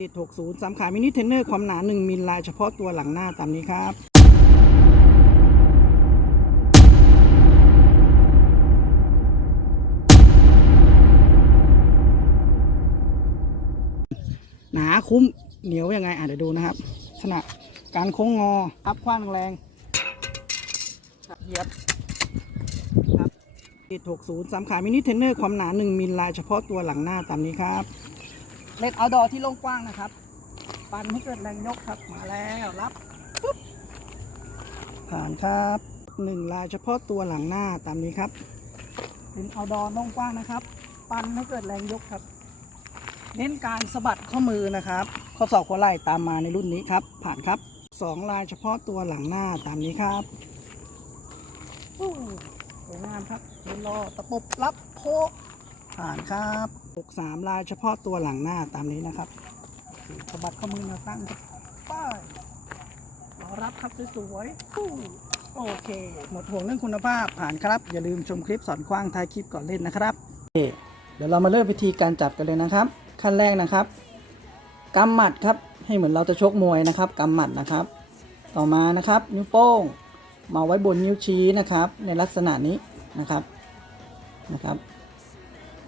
60 สามขามินิเทนเนอร์ความหนา 1 มิลลายเฉพาะตัวหลังหน้าตามนี้ครับหนาคุ้มเหนียวยังไงอะเดี๋ยวดูนะครับลักษณะการโค้งงออัพคว้างแรงเหยียบครับ60 สามขามินิเทนเนอร์ความหนา 1 มิลลายเฉพาะตัวหลังหน้าตามนี้ครับ เล็กเอาดอที่โล่งกว้างนะครับ ปันให้เกิดแรงยกครับมาแล้วรับปุ๊บผ่านครับหนึ่งลายเฉพาะตัวหลังหน้าตามนี้ครับเป็นเอาดอโล่งกว้างนะครับ ปันให้เกิดแรงยกครับ เน้นการสะบัดข้อมือนะครับ ข้อศอกหัวไหล่ตามมาในรุ่นนี้ครับ ผ่านครับสองลายเฉพาะตัวหลังหน้าตามนี้ครับอู้สวยงามครับยืนรอตะปบรับโค ผ่านครับ6 3ลายเฉพาะตัวหลังหน้าตามนี้นะครับสะบัดข้อมือมาตั้งกับป้ายรอรับครับสวยๆโอเค หมดห่วงเรื่องคุณภาพผ่านครับ อย่าลืมชมคลิปสอนกว้างท้ายคลิปก่อนเล่นนะครับเดี๋ยวเรามาเริ่มวิธีการจับกันเลยนะครับ ขั้นแรกนะครับกำหมัดครับให้เหมือนเราจะชกมวยนะครับกำหมัดนะครับ ต่อมานะครับนิ้วโป้ง มาไว้บนนิ้วชี้นะครับ ในลักษณะนี้นะครับนะครับ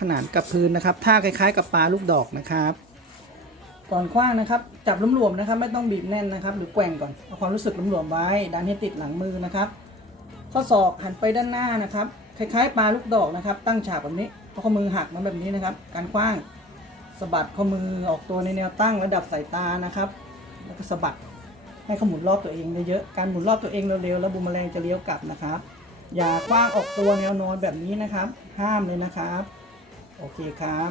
ขนานกับพื้นนะครับท่าคล้ายๆ กับปลาลูกดอกนะครับก่อนคว้างนะครับ จับหลวมๆนะครับ ไม่ต้องบีบแน่นนะครับ หรือแกว่งก่อนเอาความรู้สึกหลวมๆไว้ดันให้ติดหลังมือนะครับ ข้อศอกหันไปด้านหน้านะครับ คล้ายๆ ปลาลูกดอกนะครับ ตั้งฉากแบบนี้เอาข้อมือหักมาแบบนี้นะครับ การคว้างสะบัดข้อมือออกตัวในแนวตั้งระดับสายตานะครับ แล้วก็สะบัดให้เขาหมุนรอบตัวเองเยอะๆการหมุนรอบตัวเองเร็วๆแล้วบูมแมลงจะเลี้ยวกลับนะครับ อย่าคว้างออกตัวแนวนอนแบบนี้นะครับ ห้ามเลยนะครับ โอเคครับ